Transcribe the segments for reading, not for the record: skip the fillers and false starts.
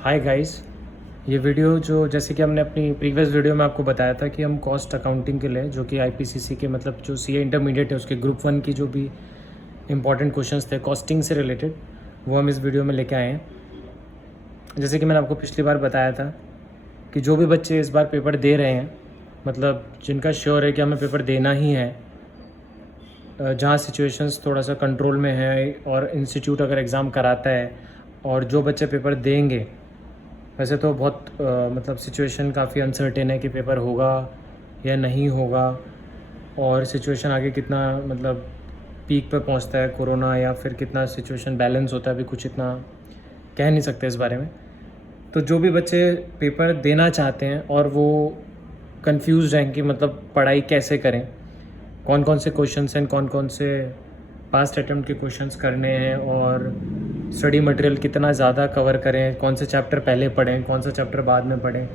Hi guys. ये video जो जैसे कि हमने अपनी प्रीवियस वीडियो में आपको बताया था कि हम कॉस्ट अकाउंटिंग के लिए जो कि आईपीसीसी के मतलब जो सीए इंटरमीडिएट है उसके ग्रुप 1 की जो भी इंपॉर्टेंट क्वेश्चंस थे कॉस्टिंग से रिलेटेड वो हम इस वीडियो में लेके आए हैं। जैसे कि मैंने आपको पिछली बार बताया था कि जो भी बच्चे इस बार पेपर दे रहे हैं मतलब जिनका श्योर है कि हमें पेपर देना ही है, जहाँ सिचुएशंस थोड़ा सा कंट्रोल में है और इंस्टीट्यूट अगर एग्ज़ाम कराता है और जो बच्चे पेपर देंगे, वैसे तो बहुत मतलब सिचुएशन काफ़ी अनसर्टेन है कि पेपर होगा या नहीं होगा और सिचुएशन आगे कितना मतलब पीक पे पहुंचता है कोरोना या फिर कितना सिचुएशन बैलेंस होता है, अभी कुछ इतना कह नहीं सकते इस बारे में। तो जो भी बच्चे पेपर देना चाहते हैं और वो कंफ्यूज हैं कि मतलब पढ़ाई कैसे करें, कौन कौन से क्वेश्चंस हैं, कौन कौन से पास्ट अटेम्प्ट के क्वेश्चंस करने हैं और स्टडी मटेरियल कितना ज़्यादा कवर करें, कौन से चैप्टर पहले पढ़ें, कौन सा चैप्टर बाद में पढ़ें,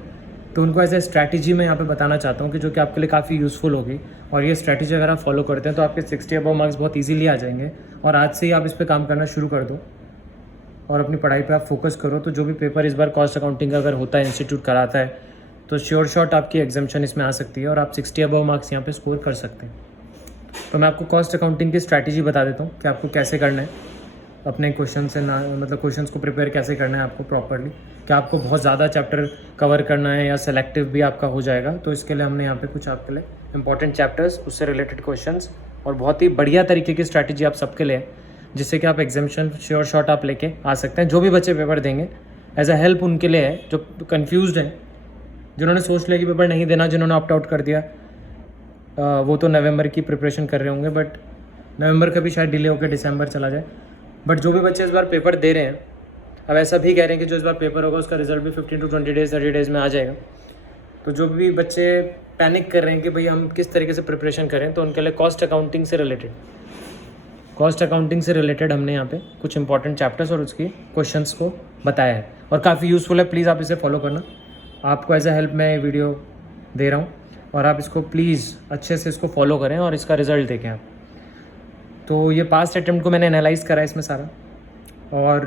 तो उनको ऐसे स्ट्रैटेजी मैं यहाँ पे बताना चाहता हूँ कि जो कि आपके लिए काफ़ी यूज़फुल होगी। और ये स्ट्रैटेजी अगर आप फॉलो करते हैं तो आपके 60 अबव मार्क्स बहुत ईजीली आ जाएंगे और आज से ही आप इस पर काम करना शुरू कर दो और अपनी पढ़ाई पे आप फोकस करो। तो जो भी पेपर इस बार कॉस्ट अकाउंटिंग का अगर होता है, इंस्टीट्यूट कराता है, तो श्योर शॉट आपकी एग्जाम्शन इसमें आ सकती है और आप 60 अबव मार्क्स यहाँ पे स्कोर कर सकते हैं। तो मैं आपको कॉस्ट अकाउंटिंग की स्ट्रैटेजी बता देता हूँ कि आपको कैसे करना है, अपने क्वेश्चन से ना मतलब क्वेश्चंस को प्रिपेयर कैसे करना है आपको प्रॉपरली, क्या आपको बहुत ज़्यादा चैप्टर कवर करना है या सेलेक्टिव भी आपका हो जाएगा। तो इसके लिए हमने यहाँ पे कुछ आपके लिए इंपॉर्टेंट चैप्टर्स, उससे रिलेटेड क्वेश्चंस और बहुत ही बढ़िया तरीके की स्ट्रैटेजी आप सबके लिए, जिससे कि आप एग्जामिशन श्योर शॉट आप लेके आ सकते हैं। जो भी बच्चे पेपर देंगे एज अ हेल्प उनके लिए है जो कन्फ्यूज़ड हैं, जिन्होंने सोच लिया कि पेपर नहीं देना, जिन्होंने ऑप्ट आउट कर दिया, वो तो नवंबर की प्रिपरेशन कर रहे होंगे, बट नवंबर का भी शायद डिले होकर दिसंबर चला जाए। बट जो भी बच्चे इस बार पेपर दे रहे हैं, अब ऐसा भी कह रहे हैं कि जो इस बार पेपर होगा उसका रिजल्ट भी 15 to 20 डेज़ 30 डेज़ में आ जाएगा। तो जो भी बच्चे पैनिक कर रहे हैं कि भाई हम किस तरीके से प्रिपरेशन करें, तो उनके लिए कॉस्ट अकाउंटिंग से रिलेटेड हमने यहाँ पे कुछ इंपॉर्टेंट चैप्टर्स और उसकी क्वेश्चंस को बताया है और काफ़ी यूज़फुल है। प्लीज़ आप इसे फॉलो करना, आपको एज अ हेल्प मैं ये वीडियो दे रहा हूँ और आप इसको प्लीज़ अच्छे से इसको फॉलो करें और इसका रिज़ल्ट देखें आप। तो ये पास्ट अटेम्प्ट को मैंने एनालाइज़ करा है इसमें सारा और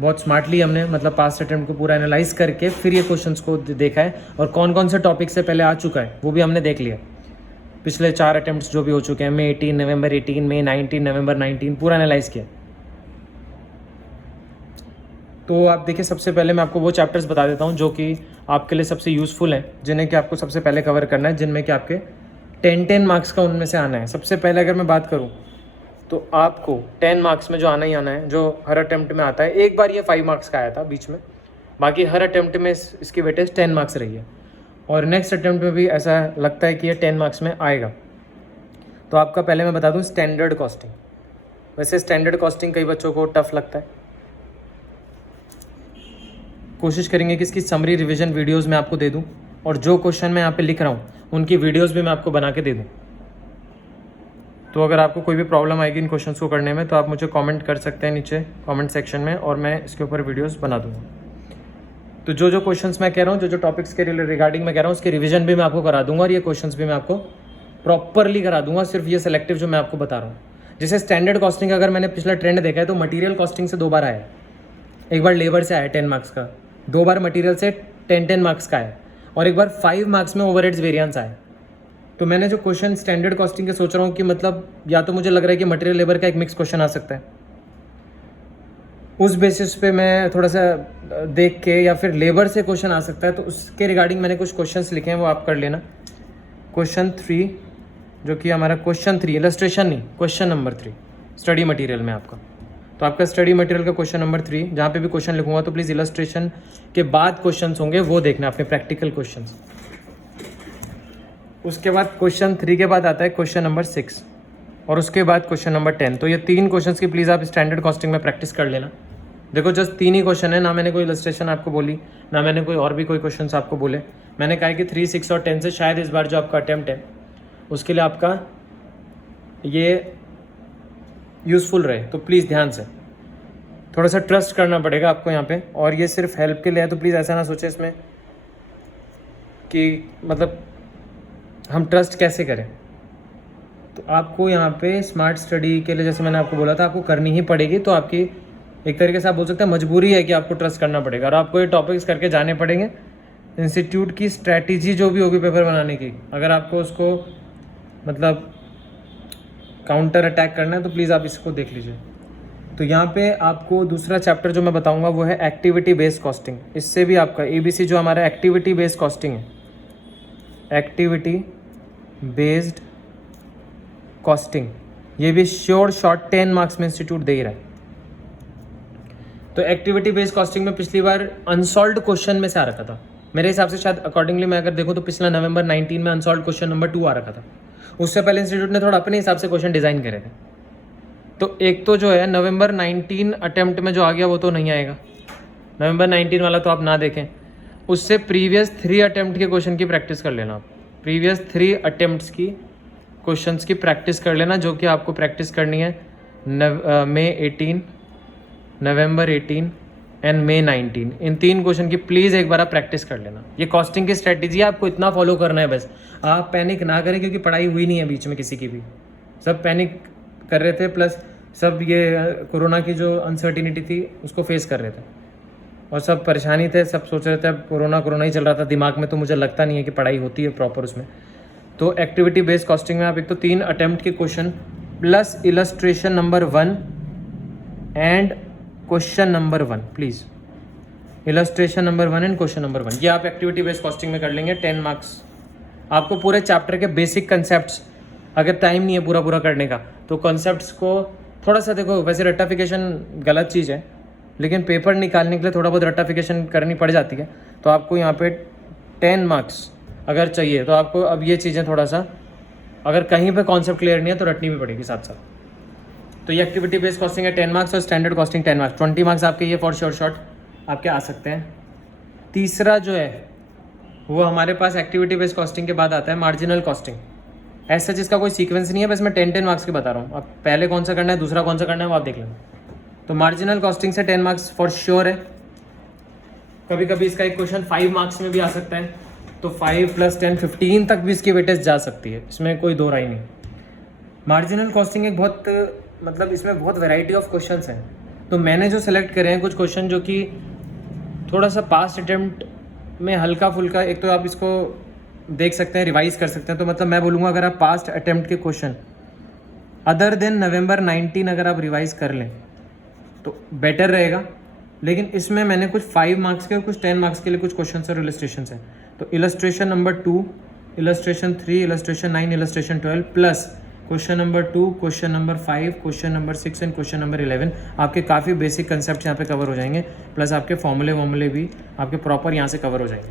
बहुत स्मार्टली हमने मतलब पास्ट अटेम्प्ट को पूरा एनालाइज़ करके फिर ये क्वेश्चंस को देखा है और कौन कौन से टॉपिक से पहले आ चुका है वो भी हमने देख लिया। पिछले 4 अटेम्प्ट्स जो भी हो चुके हैं, मई 18, नवंबर 18, मई 19, नवंबर 19, पूरा एनालाइज़ किया। तो आप देखिए, सबसे पहले मैं आपको वो चैप्टर्स बता देता हूँ जो कि आपके लिए सबसे यूज़फुल हैं, जिन्हें कि आपको सबसे पहले कवर करना है, जिनमें कि आपके 10 मार्क्स का उनमें से आना है। सबसे पहले अगर मैं बात करूँ तो आपको 10 मार्क्स में जो आना ही आना है, जो हर अटेम्प्ट में आता है, एक बार ये 5 मार्क्स का आया था बीच में, बाकी हर अटेम्प्ट में इसकी वेटेज 10 मार्क्स रही है और नेक्स्ट अटेम्प्ट में भी ऐसा लगता है कि ये 10 मार्क्स में आएगा। तो आपका पहले मैं बता दूँ स्टैंडर्ड कॉस्टिंग। वैसे स्टैंडर्ड कॉस्टिंग कई बच्चों को टफ लगता है, कोशिश करेंगे कि इसकी समरी रिवीजन वीडियोस मैं आपको दे दूं और जो क्वेश्चन मैं यहाँ पे लिख रहा हूँ उनकी वीडियोस भी मैं आपको बना के दे दूं। तो अगर आपको कोई भी प्रॉब्लम आएगी इन क्वेश्चंस को करने में तो आप मुझे कमेंट कर सकते हैं नीचे कमेंट सेक्शन में और मैं इसके ऊपर वीडियोस बना दूँगा। तो जो जो क्वेश्चंस मैं कह रहा हूँ, जो जो टॉपिक्स के रिगार्डिंग मैं कह रहा हूँ, उसकी रिविजन भी मैं आपको करा दूंगा और ये क्वेश्चंस भी मैं आपको प्रॉपरली करा दूंगा। सिर्फ ये सेलेक्टिव जो मैं आपको बता रहा हूँ, जैसे स्टैंडर्ड कॉस्टिंग अगर मैंने पिछला ट्रेंड देखा है तो मटीरियल कॉस्टिंग से 2 बार आया है। एक बार लेबर से आया 10 मार्क्स का, 2 बार मटेरियल से 10 मार्क्स का है और एक बार 5 मार्क्स में ओवरहेड्स वेरिएंस आया। तो मैंने जो क्वेश्चन स्टैंडर्ड कॉस्टिंग के सोच रहा हूँ कि मतलब या तो मुझे लग रहा है कि मटेरियल लेबर का एक मिक्स क्वेश्चन आ सकता है, उस बेसिस पे मैं थोड़ा सा देख के, या फिर लेबर से क्वेश्चन आ सकता है, तो उसके रिगार्डिंग मैंने कुछ क्वेश्चंस लिखे हैं, वो आप कर लेना। क्वेश्चन 3 जो कि हमारा क्वेश्चन 3 इलस्ट्रेशन नहीं, क्वेश्चन नंबर 3 स्टडी मटीरियल में आपका। तो आपका स्टडी मटेरियल का क्वेश्चन नंबर 3, जहाँ पे भी क्वेश्चन लिखूंगा तो प्लीज़ इलस्ट्रेशन के बाद क्वेश्चंस होंगे वो देखना, अपने प्रैक्टिकल क्वेश्चंस। उसके बाद क्वेश्चन 3 के बाद आता है क्वेश्चन नंबर 6 और उसके बाद क्वेश्चन नंबर 10। तो ये 3 क्वेश्चंस की प्लीज़ आप स्टैंडर्ड कॉस्टिंग में प्रैक्टिस कर लेना। देखो जस्ट 3 ही क्वेश्चन है, ना मैंने कोई इलस्ट्रेशन आपको बोली, ना मैंने कोई और भी कोई क्वेश्चन आपको बोले। मैंने कहा कि 3, 6 और 10 से शायद इस बार जो आपका अटैम्प्ट है उसके लिए आपका ये यूज़फुल रहे। तो प्लीज़ ध्यान से थोड़ा सा ट्रस्ट करना पड़ेगा आपको यहाँ पे, और ये सिर्फ हेल्प के लिए है। तो प्लीज़ ऐसा ना सोचें इसमें कि मतलब हम ट्रस्ट कैसे करें। तो आपको यहाँ पे स्मार्ट स्टडी के लिए, जैसे मैंने आपको बोला था, आपको करनी ही पड़ेगी। तो आपकी एक तरीके से आप बोल सकते हैं मजबूरी है कि आपको ट्रस्ट करना पड़ेगा और आपको ये टॉपिक्स करके जाने पड़ेंगे। इंस्टीट्यूट की स्ट्रैटेजी जो भी होगी पेपर बनाने की, अगर आपको उसको मतलब काउंटर अटैक करना है तो प्लीज़ आप इसको देख लीजिए। तो यहाँ पे आपको दूसरा चैप्टर जो मैं बताऊँगा वो है एक्टिविटी बेस्ड कॉस्टिंग। इससे भी आपका ABC जो हमारा एक्टिविटी बेस्ड कॉस्टिंग है, एक्टिविटी बेस्ड कॉस्टिंग, ये भी श्योर शॉर्ट 10 मार्क्स में इंस्टीट्यूट दे ही रहा है। तो एक्टिविटी बेस्ड कॉस्टिंग में पिछली बार अनसॉल्व्ड क्वेश्चन में से आ रखा था मेरे हिसाब से, शायद अकॉर्डिंगली मैं अगर देखूँ तो पिछला नवंबर 19 में अनसॉल्व्ड क्वेश्चन नंबर 2 आ रखा था। उससे पहले इंस्टीट्यूट ने थोड़ा अपने हिसाब से क्वेश्चन डिज़ाइन करे थे। तो एक तो जो है नवंबर 19 अटेम्प्ट में जो आ गया वो तो नहीं आएगा, नवंबर 19 वाला तो आप ना देखें। उससे प्रीवियस 3 अटेम्प्ट के क्वेश्चन की प्रैक्टिस कर लेना आप, प्रीवियस 3 अटेम्प्ट्स की क्वेश्चंस की प्रैक्टिस कर लेना, जो कि आपको प्रैक्टिस करनी है मई 18, नवंबर 18 एंड मई 19। इन 3 क्वेश्चन की प्लीज़ एक बार आप प्रैक्टिस कर लेना। ये कॉस्टिंग की स्ट्रेटजी है, आपको इतना फॉलो करना है बस। आप पैनिक ना करें क्योंकि पढ़ाई हुई नहीं है बीच में किसी की भी, सब पैनिक कर रहे थे, प्लस सब ये कोरोना की जो अनसर्टिनिटी थी उसको फेस कर रहे थे और सब परेशानी थे, सब सोच रहे थे अब कोरोना ही चल रहा था दिमाग में, तो मुझे लगता नहीं है कि पढ़ाई होती है प्रॉपर उसमें। तो एक्टिविटी बेस्ड कॉस्टिंग में आप एक तो 3 अटेम्प्ट के question plus illustration number 1 and question number 1, please illustration number 1 and question number 1, ये आप एक्टिविटी बेस्ड कॉस्टिंग में कर लेंगे। 10 मार्क्स। आपको पूरे चैप्टर के बेसिक कंसेप्ट्स, अगर टाइम नहीं है पूरा करने का तो कॉन्सेप्ट्स को थोड़ा सा देखो। वैसे रट्टाफिकेशन गलत चीज़ है, लेकिन पेपर निकालने के लिए थोड़ा बहुत रट्टाफिकेशन करनी पड़ जाती है। तो आपको यहाँ पे 10 मार्क्स अगर चाहिए तो आपको अब ये चीज़ें थोड़ा सा, अगर कहीं पे कॉन्सेप्ट क्लियर नहीं है तो रटनी भी पड़ेगी साथ साथ। तो ये एक्टिविटी बेस्ड कॉस्टिंग है 10 मार्क्स और स्टैंडर्ड कॉस्टिंग 10 मार्क्स, 20 मार्क्स आपके ये फॉर श्योर शॉर्ट आपके आ सकते हैं। तीसरा जो है वो हमारे पास एक्टिविटी बेस्ड कॉस्टिंग के बाद आता है मार्जिनल कॉस्टिंग। ऐसा जिसका कोई सीक्वेंस नहीं है, बस मैं 10 मार्क्स के बता रहा हूँ। अब पहले कौन सा करना है दूसरा कौन सा करना है वो आप देख लेना। तो मार्जिनल कॉस्टिंग से 10 मार्क्स फॉर श्योर है। कभी कभी इसका एक क्वेश्चन 5 मार्क्स में भी आ सकता है, तो 5 + 10 15 तक भी इसकी वेटेज जा सकती है, इसमें कोई दो राय नहीं। मार्जिनल कॉस्टिंग एक बहुत मतलब इसमें बहुत वैरायटी ऑफ क्वेश्चंस हैं। तो मैंने जो सेलेक्ट करे हैं कुछ क्वेश्चन जो कि थोड़ा सा पास्ट अटेम्प्ट में हल्का फुल्का, एक तो आप इसको देख सकते हैं, रिवाइज कर सकते हैं। तो मतलब मैं बोलूँगा अगर आप पास्ट अटेम्प्ट के क्वेश्चन अदर देन नवंबर 19 अगर आप रिवाइज कर लें तो बेटर रहेगा। लेकिन इसमें मैंने कुछ 5 मार्क्स के और कुछ 10 मार्क्स के लिए कुछ क्वेश्चन और इलस्ट्रेशन हैं। तो illustration number 2, illustration 3, illustration 9, illustration 12 plus question number 2, question number 5, question number 6 and question number 11 आपके काफ़ी बेसिक कंसेप्ट यहाँ पे कवर हो जाएंगे, प्लस आपके फॉर्मूले भी आपके प्रॉपर यहाँ से कवर हो जाएंगे।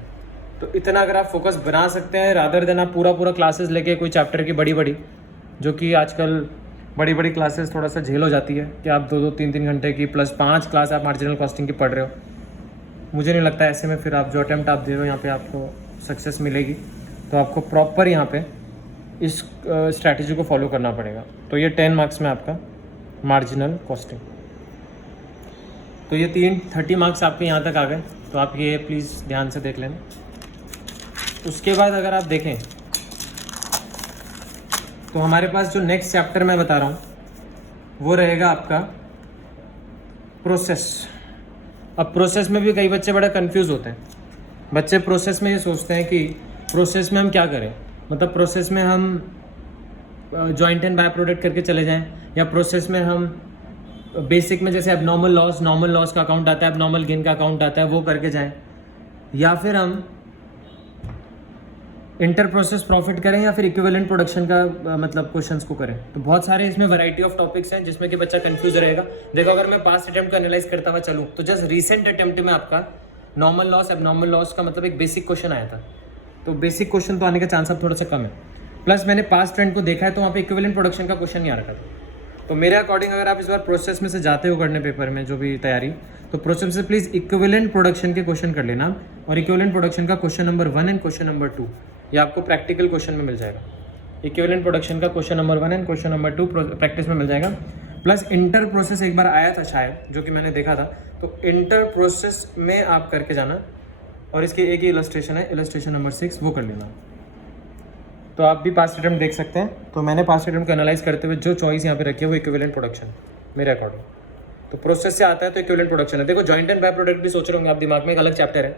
तो इतना अगर आप फोकस बना सकते हैं रादर देन आप पूरा क्लासेस लेके कोई चैप्टर की बड़ी जो कि आजकल बड़ी क्लासेस थोड़ा सा झेल हो जाती है कि आप 2-2, 3-3 घंटे की प्लस 5 क्लास आप मार्जिनल कॉस्टिंग की पढ़ रहे हो। मुझे नहीं लगता ऐसे में फिर आप जो अटेम्प्ट आप दे रहे हो यहाँ पे आपको सक्सेस मिलेगी। तो आपको प्रॉपर यहाँ पे इस स्ट्रैटेजी को फॉलो करना पड़ेगा। तो ये 10 मार्क्स में आपका मार्जिनल कॉस्टिंग। तो ये 30 मार्क्स आपके यहाँ तक आ गए, तो आप ये प्लीज़ ध्यान से देख लेना। उसके बाद अगर आप देखें तो हमारे पास जो नेक्स्ट चैप्टर मैं बता रहा हूँ वो रहेगा आपका प्रोसेस। अब प्रोसेस में भी कई बच्चे बड़ा कंफ्यूज होते हैं। बच्चे प्रोसेस में ये सोचते हैं कि प्रोसेस में हम क्या करें, मतलब प्रोसेस में हम जॉइंट एंड बाय प्रोडक्ट करके चले जाएं, या प्रोसेस में हम बेसिक में जैसे अब नॉर्मल लॉस का अकाउंट आता है, अब नॉर्मल गेन का अकाउंट आता है, वो करके जाएं, या फिर हम इंटर प्रोसेस प्रॉफिट करें, या फिर इक्विवेलेंट प्रोडक्शन का मतलब क्वेश्चंस को करें। तो बहुत सारे इसमें वैरायटी ऑफ टॉपिक्स हैं जिसमें कि बच्चा कंफ्यूज रहेगा। देखो अगर मैं पास्ट अटेम्प्ट का एनालाइज करता हुआ चलूँ तो जस्ट रिसेंट अटेम्प्ट में आपका नॉर्मल लॉस एबनॉर्मल लॉस का मतलब एक बेसिक क्वेश्चन आया था। तो बेसिक क्वेश्चन तो आने का चांस अब थोड़ा सा कम है। प्लस मैंने पास्ट ट्रेंड को देखा है तो वहाँ पे इक्विवेलेंट प्रोडक्शन का क्वेश्चन नहीं आ रखा था। तो मेरे अकॉर्डिंग अगर आप इस बार प्रोसेस में से जाते हो करने पेपर में जो भी तैयारी, तो प्रोसेस से प्लीज़ इक्विवेलेंट प्रोडक्शन के क्वेश्चन कर लेना, और इक्विवेलेंट प्रोडक्शन का question number 1 and question number 2 ये आपको प्रैक्टिकल क्वेश्चन में मिल जाएगा। इक्विवेलेंट प्रोडक्शन का question number 1 and question number 2 practice में मिल जाएगा। प्लस इंटर प्रोसेस एक बार आया था शायद, जो कि मैंने देखा था। तो इंटर प्रोसेस में आप करके जाना, और इसके एक ही इलस्ट्रेशन है, इलस्ट्रेशन नंबर 6, वो कर लेना। तो आप भी पास्ट अटेम्प्ट देख सकते हैं। तो मैंने पास्ट अटेम्प्ट को एनालाइज करते हुए जो चॉइस यहाँ पे रखी है वो इक्विवेलेंट प्रोडक्शन मेरे अकॉर्डिंग। तो प्रोसेस से आता है तो इक्विवेलेंट प्रोडक्शन है। देखो जॉइंट एंड बाय प्रोडक्ट भी सोच रहे होंगे आप दिमाग में, एक अलग चैप्टर है,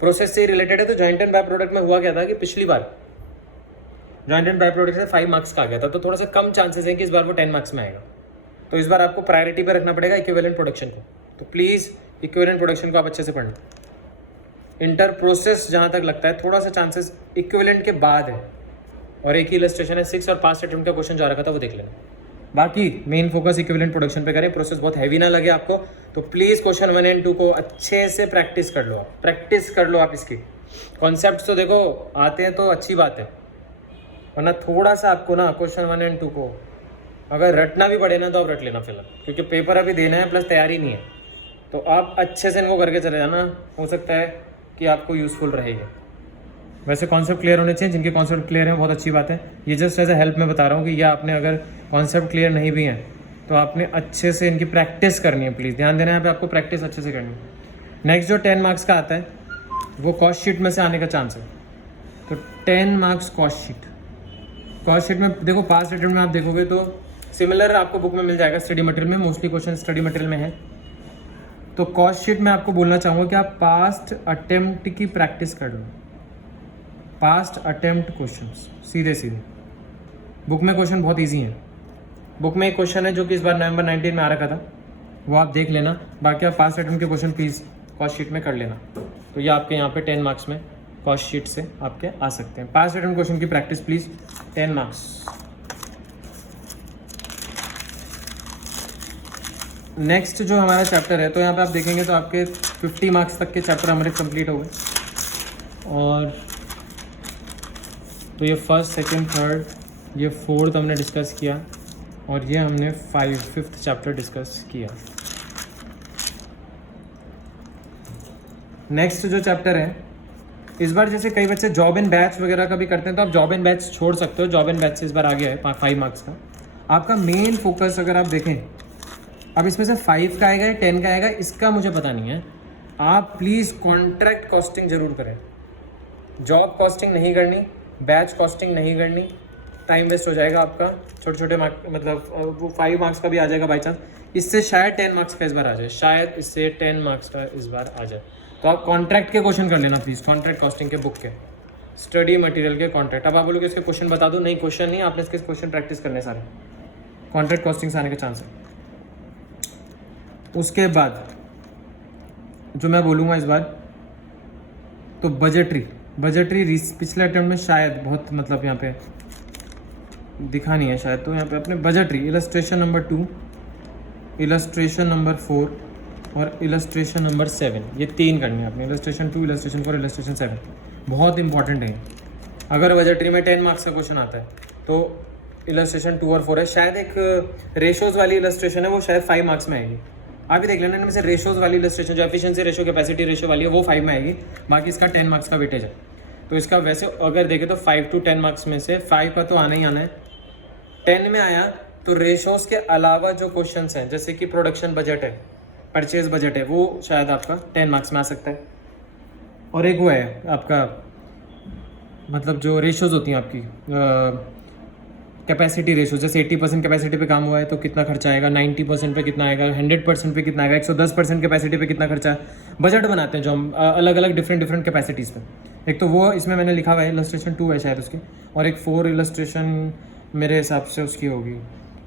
प्रोसेस से रिलेटेड है। तो जॉइंट एंड बाय प्रोडक्ट में हुआ क्या था कि पिछली बार जॉइंट एंड बाय प्रोडक्ट से 5 मार्क्स का आ गया था, तो थोड़ा सा कम चांसेस है कि इस बार वो 10 मार्क्स में आएगा। तो इस बार आपको प्रायोरिटी पे रखना पड़ेगा इक्विवेलेंट प्रोडक्शन को। तो प्लीज़ इक्विवेलेंट प्रोडक्शन को आप अच्छे से पढ़ना। इंटर प्रोसेस जहाँ तक लगता है थोड़ा सा चांसेस इक्विवेलेंट के बाद है, और एक ही इलस्ट्रेशन है 6 और 5 अटेम्प्ट का क्वेश्चन जो आ रखा था वो देख लेना। बाकी मेन फोकस इक्विवेलेंट प्रोडक्शन पे करें, प्रोसेस बहुत हैवी ना लगे आपको। तो प्लीज़ क्वेश्चन 1 एंड 2 को अच्छे से प्रैक्टिस कर लो, प्रैक्टिस कर लो आप इसकी। कॉन्सेप्ट तो देखो आते हैं तो अच्छी बात है, वरना थोड़ा सा आपको ना क्वेश्चन 1 एंड 2 को अगर रटना भी पड़े ना तो आप रट लेना फिलहाल, क्योंकि पेपर अभी देना है प्लस तैयारी नहीं है। तो आप अच्छे से इनको करके चले जाना, हो सकता है कि आपको यूज़फुल रहेगा। वैसे कॉन्सेप्ट क्लियर होने चाहिए, जिनके कॉन्सेप्ट क्लियर हैं बहुत अच्छी बात है। ये जस्ट एज ए हेल्प मैं बता रहा हूँ कि या आपने अगर कॉन्सेप्ट क्लियर नहीं भी हैं तो आपने अच्छे से इनकी प्रैक्टिस करनी है। प्लीज़ ध्यान देना है यहाँ पे, आपको प्रैक्टिस अच्छे से करनी है। नेक्स्ट जो 10 मार्क्स का आता है वो कॉस्ट शीट में से आने का चांस है। तो 10 मार्क्स कॉस्ट शीट में देखो पास्ट अटेम्प्ट में आप देखोगे तो सिमिलर आपको बुक में मिल जाएगा, स्टडी मटेरियल में मोस्टली क्वेश्चन स्टडी मटेरियल में है। तो कॉस्ट शीट में आपको बोलना चाहूँगा कि आप पास्ट अटेम्प्ट की प्रैक्टिस कर लो, पास्ट अटेम्प्ट क्वेश्चंस सीधे सीधे। बुक में क्वेश्चन बहुत इजी है, बुक में एक क्वेश्चन है जो कि इस बार नवंबर 19 में आ रखा था, वो आप देख लेना। बाकी आप पास्ट अटेम्प्ट के क्वेश्चन प्लीज़ कॉस्ट शीट में कर लेना। तो ये आपके यहाँ पे 10 मार्क्स में कॉस्ट शीट से आपके आ सकते हैं। पास्ट अटेम्प्ट क्वेश्चन की प्रैक्टिस प्लीज़, 10 मार्क्स। नेक्स्ट जो हमारा चैप्टर है, तो यहाँ पे आप देखेंगे तो आपके 50 मार्क्स तक के चैप्टर हमारे कंप्लीट हो गए। और तो ये फर्स्ट सेकंड थर्ड ये फोर्थ हमने डिस्कस किया, और ये हमने फिफ्थ चैप्टर डिस्कस किया। नेक्स्ट जो चैप्टर है, इस बार जैसे कई बच्चे जॉब एंड बैच वगैरह का भी करते हैं तो आप जॉब एंड बैच छोड़ सकते हो। जॉब एंड बैच से इस बार आ गया है 5 मार्क्स का। आपका मेन फोकस अगर आप देखें, अब इसमें से 5 का आएगा या 10 का आएगा इसका मुझे पता नहीं है। आप प्लीज़ कॉन्ट्रैक्ट कॉस्टिंग ज़रूर करें, जॉब कॉस्टिंग नहीं करनी, बैच कॉस्टिंग नहीं करनी, टाइम वेस्ट हो जाएगा आपका। छोटे छोटे मार्क्स मतलब वो 5 मार्क्स का भी आ जाएगा बाई चांस, इससे शायद 10 मार्क्स का इस बार आ जाए, शायद इससे 10 मार्क्स का इस बार आ जाए। तो आप कॉन्ट्रैक्ट के क्वेश्चन कर लेना प्लीज़, कॉन्ट्रैक्ट कॉस्टिंग के बुक के स्टडी मटेरियल के कॉन्ट्रैक्ट। अब आप बोलोगे इसके क्वेश्चन बता दो, नहीं क्वेश्चन नहीं, आपने इसके क्वेश्चन प्रैक्टिस करने सारे, कॉन्ट्रैक्ट कॉस्टिंग से आने का चांस है। उसके बाद जो मैं बोलूँगा इस बार तो बजटरी पिछले अटेम्प्ट में शायद बहुत मतलब यहाँ पे दिखा नहीं है शायद, तो यहाँ पे अपने budgetary illustration number 2, illustration number 4 और इलस्ट्रेशन नंबर 7, ये 3 करनी है आपने। इलस्ट्रेशन 2, इलस्ट्रेशन 4, इलस्ट्रेशन 7 बहुत इंपॉर्टेंट है। अगर बजटरी में 10 मार्क्स का क्वेश्चन आता है तो इलस्ट्रेशन 2 और 4 है। शायद एक रेशोज़ वाली इलस्ट्रेशन है, वो शायद 5 मार्क्स में आएगी। आप भी देख लेना, इनमें से रेशोज़ वाली इलस्ट्रेशन जो एफिशिएंसी रेशो कैपेसिटी रेशो वाली है वो 5 में आएगी, बाकी इसका 10 मार्क्स का वेटेज है। तो इसका वैसे अगर देखें तो 5 to 10 मार्क्स में से 5 का तो आना ही आना है। 10 में आया तो रेशोज़ के अलावा जो क्वेश्चंस हैं जैसे कि प्रोडक्शन बजट है, परचेज बजट है, वो शायद आपका 10 मार्क्स में आ सकता है। और एक वो है आपका मतलब जो रेशोज़ होती हैं आपकी कैपेसिटी रेशो, जैसे 80% कैपेसिटी पे काम हुआ है तो कितना खर्चा आएगा, 90% पे कितना आएगा, 100% पे कितना आएगा, 110% कैपेसिटी पे कितना खर्चा। बजट बनाते हैं जो हम अलग अलग डिफरेंट कैपेसिटीज़ पे। एक तो वो इसमें मैंने लिखा हुआ है, इलस्ट्रेशन 2 है शायद उसकी, और एक 4 इलस्ट्रेशन मेरे हिसाब से उसकी होगी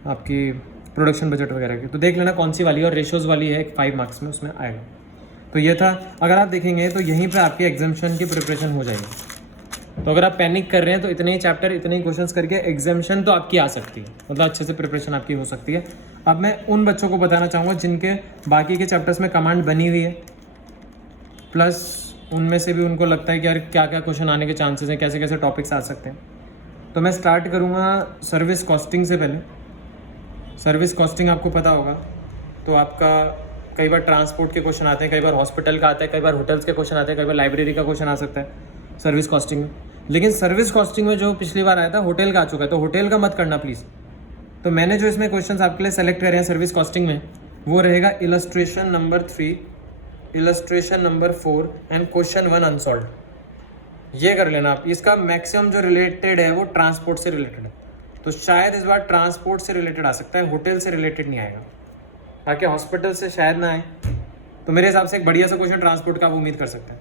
आपकी प्रोडक्शन बजट वगैरह की। तो देख लेना कौन सी वाली है, और रेशोज़ वाली है 5 मार्क्स में, उसमें आएगा। तो ये था, अगर आप देखेंगे तो यहीं पर आपकी एग्जाम्शन की प्रिपरेशन हो जाएगी। तो अगर आप पैनिक कर रहे हैं तो इतने ही चैप्टर इतने ही क्वेश्चंस करके एग्जाम्शन तो आपकी आ सकती है, मतलब अच्छे से प्रिपरेशन आपकी हो सकती है। अब मैं उन बच्चों को बताना चाहूँगा जिनके बाकी के चैप्टर्स में कमांड बनी हुई है, प्लस उनमें से भी उनको लगता है कि यार क्या क्या क्वेश्चन आने के चांसेस हैं, कैसे कैसे टॉपिक्स आ सकते हैं। तो मैं स्टार्ट करूँगा सर्विस कॉस्टिंग से। पहले सर्विस कॉस्टिंग आपको पता होगा तो आपका कई बार ट्रांसपोर्ट के क्वेश्चन आते हैं, कई बार हॉस्पिटल का आता है, कई बार होटल्स के क्वेश्चन आते हैं, कई बार लाइब्रेरी का क्वेश्चन आ सकता है सर्विस कॉस्टिंग में। लेकिन सर्विस कॉस्टिंग में जो पिछली बार आया था होटल का आ चुका है, तो होटल का मत करना प्लीज़। तो मैंने जो इसमें क्वेश्चंस आपके लिए सेलेक्ट करे हैं सर्विस कॉस्टिंग में, वो रहेगा illustration number 3, illustration number 4 and question 1 unsolved. ये कर लेना आप। इसका मैक्सिमम जो रिलेटेड है वो ट्रांसपोर्ट से रिलेटेड है, तो शायद इस बार ट्रांसपोर्ट से रिलेटेड आ सकता है, होटल से रिलेटेड नहीं आएगा। बाकी हॉस्पिटल से शायद ना आए, तो मेरे हिसाब से एक बढ़िया सा क्वेश्चन ट्रांसपोर्ट का आप उम्मीद कर सकते हैं।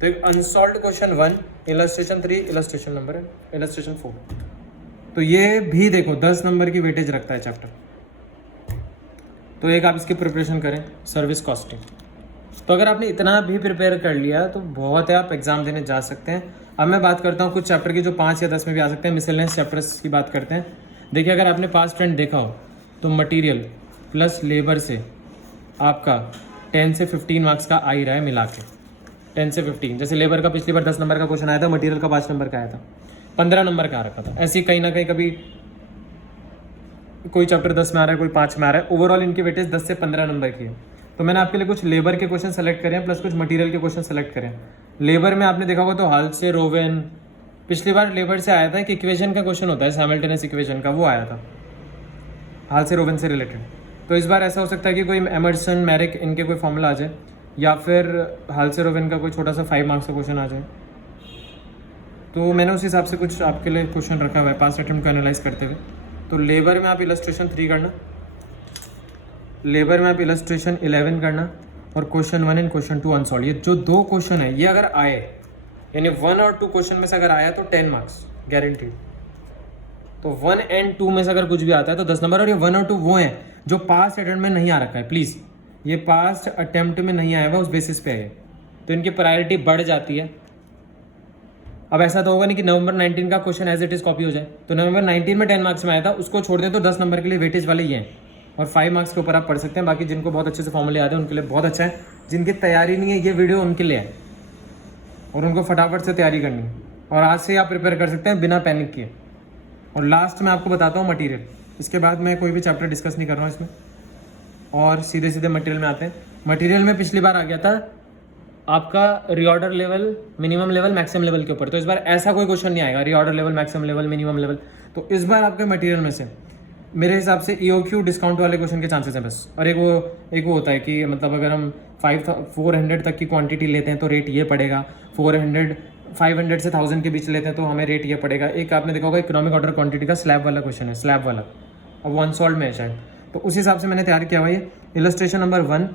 तो एक unsolved question 1, illustration 3, illustration number है इलस्ट्रेशन 4। तो ये भी देखो 10 नंबर की वेटेज रखता है चैप्टर। तो एक आप इसकी प्रिपरेशन करें, सर्विस कॉस्टिंग। तो अगर आपने इतना भी प्रिपेयर कर लिया तो बहुत है, आप एग्जाम देने जा सकते हैं। अब मैं बात करता हूँ कुछ चैप्टर की जो 5 या 10 में भी आ सकते हैं, मिसलेनियस चैप्टर्स की बात करते हैं। देखिए अगर आपने पास्ट ट्रेंड देखा हो तो मटेरियल प्लस लेबर से आपका 10 से 15 मार्क्स का आ ही रहा है मिला के, 10 से 15। जैसे लेबर का पिछली बार 10 नंबर का क्वेश्चन आया था, मटेरियल का 5 नंबर का आया था, 15 नंबर का आ रखा था। ऐसे ही कहीं ना कहीं कभी कोई चैप्टर 10 में आ रहा है, कोई 5 में आ रहा है। ओवरऑल इनकी वेटेज 10 से 15 नंबर की है। तो मैंने आपके लिए कुछ लेबर के क्वेश्चन सेलेक्ट करें हैं प्लस कुछ मटेरियल के क्वेश्चन सेलेक्ट करें। लेबर में आपने देखा होगा तो हाल से रोवेन, पिछली बार लेबर से आया था कि इक्वेशन का क्वेश्चन होता है, साइमल्टेनियस इक्वेशन का, वो आया था हाल से रोवेन से रिलेटेड। तो इस बार ऐसा हो सकता है कि कोई एमर्सन, मैरिक, इनके कोई फॉर्मूला आ जाए, या फिर हाल से रोवेन का कोई छोटा सा 5 मार्क्स का क्वेश्चन आ जाए। तो मैंने उस हिसाब से कुछ आपके लिए क्वेश्चन रखा हुआ है पास्ट अटेम्प्ट को एनालाइज करते हुए। तो लेबर में आप इलस्ट्रेशन 3 करना, लेबर में आप इलस्ट्रेशन 11 करना, और क्वेश्चन 1 एंड क्वेश्चन 2 अनसॉल्व। ये जो 2 क्वेश्चन है ये अगर आए, यानी 1 और 2 क्वेश्चन में से अगर आया तो 10 मार्क्स गारंटीड। तो 1 एंड 2 में से अगर कुछ भी आता है तो 10 नंबर। और ये 1 और 2 वो हैं जो पास्ट अटेम्प्ट में नहीं आ रखा है, प्लीज़ ये पास्ट अटेम्प्ट में नहीं आया हुआ, उस बेसिस पे है, तो इनकी प्रायोरिटी बढ़ जाती है। अब ऐसा तो होगा नहीं कि नवंबर 19 का question as it is copy हो जाए। तो नवंबर 19 में 10 मार्क्स में आया था, उसको छोड़ दें तो 10 नंबर के लिए वेटेज वाले ये हैं, और 5 मार्क्स के ऊपर आप पढ़ सकते हैं। बाकी जिनको बहुत अच्छे से फॉर्मूले याद है उनके लिए बहुत अच्छा है, जिनकी तैयारी नहीं है ये वीडियो उनके लिए है, और उनको फटाफट से तैयारी करनी है। और आज से आप प्रिपेयर कर सकते हैं बिना पैनिक किए। और लास्ट में आपको बताता हूँ मटेरियल, इसके बाद मैं कोई भी चैप्टर डिस्कस नहीं कर रहा हूँ इसमें, और सीधे सीधे मटेरियल में आते हैं। मटेरियल में पिछली बार आ गया था आपका reorder level, minimum level, maximum level के ऊपर। तो इस बार ऐसा कोई क्वेश्चन नहीं आएगा reorder level, maximum level, minimum level. तो इस बार आपके मटेरियल में से मेरे हिसाब से EOQ डिस्काउंट वाले क्वेश्चन के चांसेस हैं बस। और एक वो होता है कि मतलब अगर हम 400 तक की क्वांटिटी लेते हैं तो रेट ये पड़ेगा, 500 से 1000 के बीच लेते हैं तो हमें रेट ये पड़ेगा। एक आपने देखा होगा इकोनॉमिक ऑर्डर क्वांटिटी का स्लैब वाला क्वेश्चन है, स्लैब वाला, और वो अनसॉल्व में है शायद। तो उस हिसाब से मैंने तैयार किया हुआ ये illustration number 1,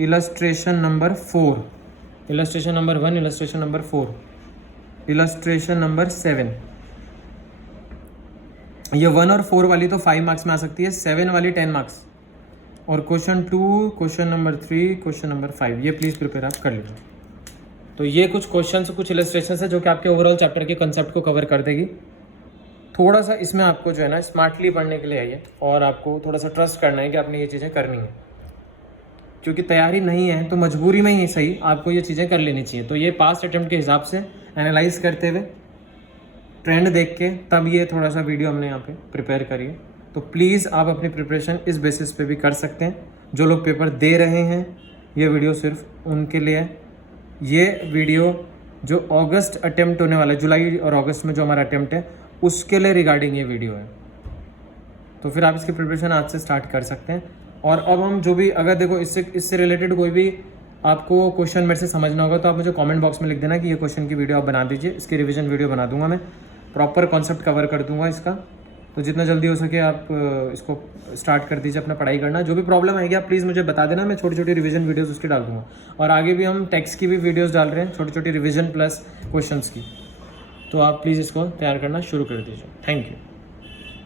illustration number 4, illustration number 1, illustration number 4, illustration number 7। ये 1 और 4 वाली तो 5 मार्क्स में आ सकती है, 7 वाली 10 मार्क्स, और question 2, question number 3, question number 5, ये प्लीज़ प्रिपेयर आप कर लीजिए। तो ये कुछ क्वेश्चन, कुछ इलस्ट्रेशन है जो कि आपके ओवरऑल चैप्टर के कंसेप्ट को कवर कर देगी। थोड़ा सा इसमें आपको जो है ना स्मार्टली पढ़ने के लिए आइए, और आपको थोड़ा सा ट्रस्ट करना है कि आपने ये चीज़ें करनी है, क्योंकि तैयारी नहीं है तो मजबूरी में ही सही आपको ये चीज़ें कर लेनी चाहिए। तो ये पास्ट अटेम्प्ट के हिसाब से एनालाइज करते हुए, ट्रेंड देख के, तब ये थोड़ा सा वीडियो हमने यहाँ पे प्रिपेयर करी है। तो प्लीज़ आप अपनी प्रिपरेशन इस बेसिस पे भी कर सकते हैं। जो लोग पेपर दे रहे हैं ये वीडियो सिर्फ उनके लिए है। ये वीडियो जो अगस्त अटेम्प्ट होने वाला है, जुलाई और अगस्त में जो हमारा अटेम्प्ट है उसके लिए रिगार्डिंग ये वीडियो है। तो फिर आप इसकी प्रिपरेशन आज से स्टार्ट कर सकते हैं। और अब हम जो भी, अगर देखो इससे रिलेटेड कोई भी आपको क्वेश्चन मेरे से समझना होगा तो आप मुझे कमेंट बॉक्स में लिख देना कि ये क्वेश्चन की वीडियो आप बना दीजिए, इसकी रिवीजन वीडियो बना दूंगा मैं, प्रॉपर कॉन्सेप्ट कवर कर दूंगा इसका। तो जितना जल्दी हो सके आप इसको स्टार्ट कर दीजिए अपना पढ़ाई करना। जो भी प्रॉब्लम आएगी आप प्लीज़ मुझे बता देना, मैं छोटी छोटी रिवीजन वीडियोज़ उसकी डाल दूँगा। और आगे भी हम टेक्स्ट की भी वीडियोज़ डाल रहे हैं, छोटी छोटी रिवीजन प्लस क्वेश्चंस की। तो आप प्लीज़ इसको तैयार करना शुरू कर दीजिए। Thank you.